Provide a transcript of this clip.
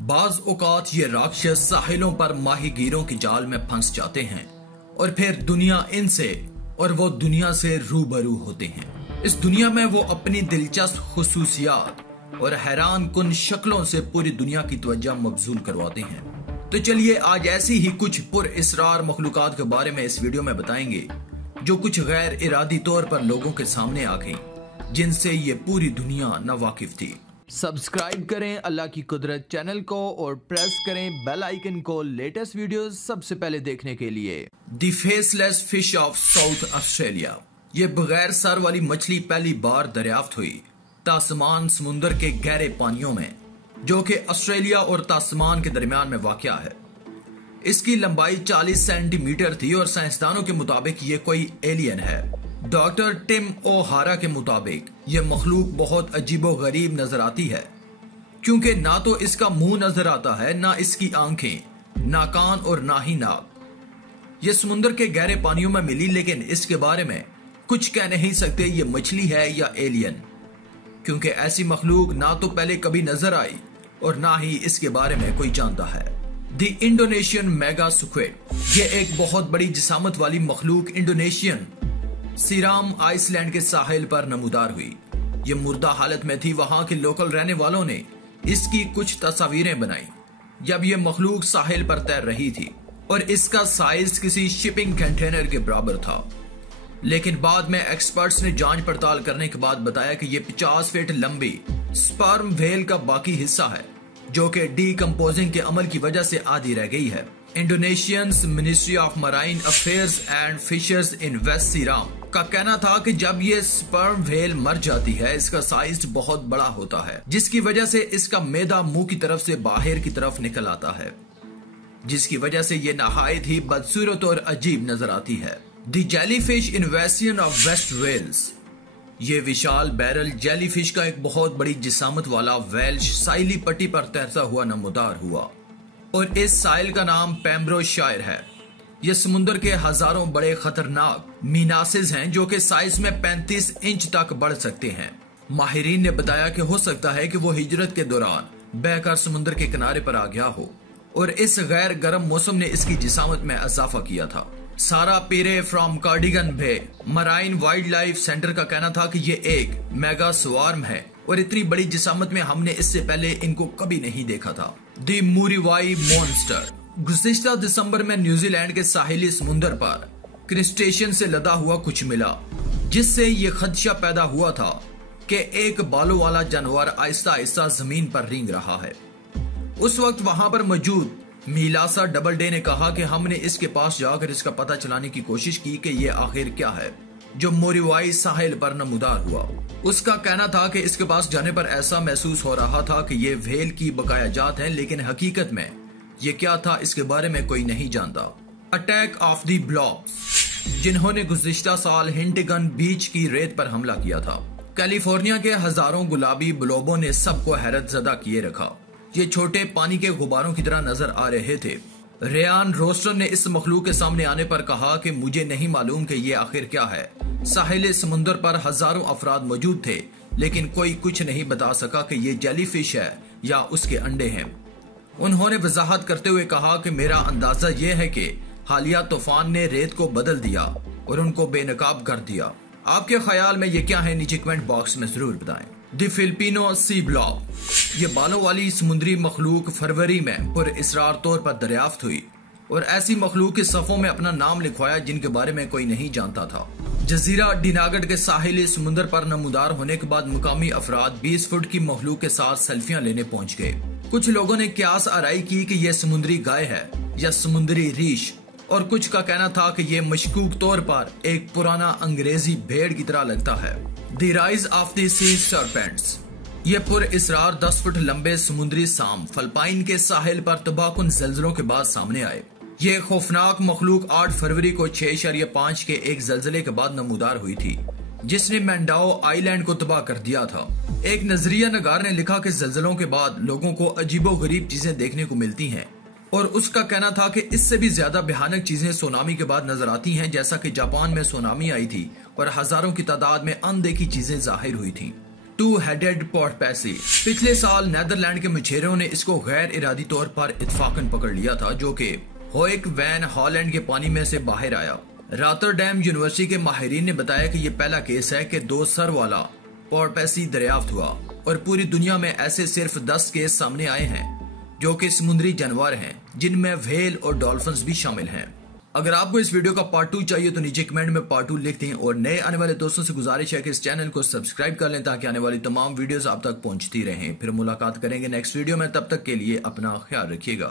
बाज औकात ये राक्षस साहिलों पर माहीगीरों की जाल में फंस जाते हैं और फिर दुनिया इनसे और वो दुनिया से रूबरू होते हैं। इस दुनिया में वो अपनी दिलचस्प खुसूसियात और हैरान कुन शक्लों से पूरी दुनिया की तवज्जो मबजूल करवाते हैं। तो चलिए आज ऐसी ही कुछ पुरइसरार मखलूकात के बारे में इस वीडियो में बताएंगे जो कुछ गैर इरादी तौर पर लोगों के सामने आ गई, जिनसे ये पूरी दुनिया नावाकिफ थी। सब्सक्राइब करें अल्लाह की कुदरत चैनल को और प्रेस करें बेल आइकन को लेटेस्ट वीडियोस सबसे पहले देखने के लिए। The faceless fish of south Australia. ये बगैर सर वाली मछली पहली बार दरियाफ्त हुई तास्मान समुंदर के गहरे पानियों में, जो कि ऑस्ट्रेलिया और तास्मान के दरमियान में वाक़या है। इसकी लंबाई 40 सेंटीमीटर थी और साइंसदानों के मुताबिक ये कोई एलियन है। डॉक्टर टिम ओहारा के मुताबिक यह मखलूक बहुत अजीबो गरीब नजर आती है, क्योंकि ना तो इसका मुंह नजर आता है, ना इसकी आंखें, ना कान और ना ही नाक। यह समुद्र के गहरे पानियों में मिली, लेकिन इसके बारे में कुछ कह नहीं सकते ये मछली है या एलियन, क्योंकि ऐसी मखलूक ना तो पहले कभी नजर आई और ना ही इसके बारे में कोई जानता है। The Indonesian mega squid. यह एक बहुत बड़ी जिसामत वाली मखलूक इंडोनेशियन सीराम आइसलैंड के साहिल पर नमूदार हुई। ये मुर्दा हालत में थी। वहां के लोकल रहने वालों ने इसकी कुछ तस्वीरें बनाई जब ये मखलूक साहिल पर तैर रही थी और इसका साइज किसी शिपिंग कंटेनर के बराबर था। लेकिन बाद में एक्सपर्ट्स ने जांच पड़ताल करने के बाद बताया कि यह 50 फीट लंबी स्पर्म व्हेल का बाकी हिस्सा है, जो कि डीकंपोजिंग के अमल की वजह से आधी रह गई है। Indonesian ministry of marine affairs and fishers in west Seram का कहना था कि जब ये स्पर्म व्हेल मर जाती है, इसका साइज बहुत बड़ा होता है, जिसकी वजह से इसका मैदा मुंह की तरफ से बाहर की तरफ निकल आता है, जिसकी वजह से ये नहायत ही बदसूरत और अजीब नजर आती है। The jellyfish invasion of west Wales. ये विशाल बैरल जेलीफिश का एक बहुत बड़ी जिसामत वाला वेल्श साइली पट्टी पर तैरता हुआ नमूदार हुआ और इस साइल का नाम पेम्ब्रोशायर है। यह समुद्र के हजारों बड़े खतरनाक मीनासिस हैं, जो कि साइज में 35 इंच तक बढ़ सकते हैं। माहिरीन ने बताया कि हो सकता है कि वो हिजरत के दौरान बहकर समुद्र के किनारे पर आ गया हो और इस गैर गर्म मौसम ने इसकी जिसामत में इजाफा किया था। Sarah Perry from Cardigan Bay Marine Wildlife Centre का कहना था कि ये एक मेगा स्वार्म है और इतनी बड़ी जिसामत में हमने इससे पहले इनको कभी नहीं देखा था। The मूरीवाई monster. गुज़िश्ता दिसंबर में न्यूजीलैंड के साहिली समुंदर पर क्रिस्टेशियन से लदा हुआ कुछ मिला, जिससे ये खदशा पैदा हुआ था कि एक बालों वाला जानवर आहिस्ता आहिस्ता जमीन पर रेंग रहा है। उस वक्त वहां पर मौजूद मीलासा डबल डे ने कहा कि हमने इसके पास जाकर इसका पता चलाने की कोशिश की कि ये आखिर क्या है जो मोरीवाई साहिल पर नमूदार हुआ। उसका कहना था कि इसके पास जाने पर ऐसा महसूस हो रहा था कि ये व्हेल की बकाया जात है, लेकिन हकीकत में ये क्या था इसके बारे में कोई नहीं जानता। अटैक ऑफ द ब्लॉब्स, जिन्होंने गुज़िश्ता साल हिंटिगन बीच की रेत पर हमला किया था। कैलिफोर्निया के हजारों गुलाबी ब्लॉबों ने सबको हैरत ज़दा किए रखा। ये छोटे पानी के गुब्बारों की तरह नजर आ रहे थे। रेयान रोस्टर ने इस मखलूक के सामने आने पर कहा कि मुझे नहीं मालूम कि ये आखिर क्या है। साहिल समुंदर पर हजारों अफराद मौजूद थे, लेकिन कोई कुछ नहीं बता सका कि ये जेलीफिश है या उसके अंडे हैं। उन्होंने वजाहत करते हुए कहा कि मेरा अंदाजा यह है कि हालिया तूफान ने रेत को बदल दिया और उनको बेनकाब कर दिया। आपके ख्याल में ये क्या है, नीचे कमेंट बॉक्स में जरूर बताएं। The Filipino sea blob. ये बालों वाली समुद्री मखलूक फरवरी में पुरइसरार तौर पर दरियाफ्त हुई और ऐसी मखलूक के सफ़ों में अपना नाम लिखवाया जिनके बारे में कोई नहीं जानता था। जजीरा डिनागट के साहिली समुद्र पर नमूदार होने के बाद मुकामी अफराद 20 फुट की मखलूक के साथ सेल्फियां लेने पहुंच गए। कुछ लोगों ने क्यास आराई की कि यह समुद्री गाय है या समुद्री रीछ, और कुछ का कहना था कि यह मशकूक तौर पर एक पुराना अंग्रेजी भेड़ की तरह लगता है। The rise of the sea serpents. ये पुरइसरार 10 फुट लंबे समुद्री सांप फिलिपाइन के साहिल पर तबाहकुन जल्जलों के बाद सामने आए। ये खौफनाक मखलूक 8 फरवरी को 6.5 के एक जल्जले के बाद नमूदार हुई थी, जिसने मैंडाओ आइलैंड को तबाह कर दिया था। एक नजरिया नगार ने लिखा कि जल्जलों के बाद लोगों को अजीबो गरीब चीजें देखने को मिलती हैं, और उसका कहना था कि इससे भी ज्यादा भयानक चीजें सुनामी के बाद नजर आती हैं, जैसा कि जापान में सुनामी आई थी और हजारों की तादाद में अनदेखी चीजें जाहिर हुई थी। Two headed porpoise. पिछले साल नेदरलैंड के मछेरों ने इसको गैर इरादी तौर पर इत्तफाकन पकड़ लिया था, जो कि होइक वैन हॉलैंड के पानी में से बाहर आया। रॉटरडैम यूनिवर्सिटी के माहिरीन ने बताया कि यह पहला केस है कि 2 सर वाला पोर्टपेसी दरियाफ्त हुआ और पूरी दुनिया में ऐसे सिर्फ 10 केस सामने आए हैं जो कि समुद्री जानवर हैं, जिनमें व्हेल और डॉल्फिन्स भी शामिल हैं। अगर आपको इस वीडियो का पार्ट 2 चाहिए तो नीचे कमेंट में पार्ट 2 लिख दें और नए आने वाले दोस्तों से गुजारिश है कि इस चैनल को सब्सक्राइब कर लें ताकि आने वाली तमाम वीडियोस आप तक पहुंचती रहें। फिर मुलाकात करेंगे नेक्स्ट वीडियो में, तब तक के लिए अपना ख्याल रखिएगा।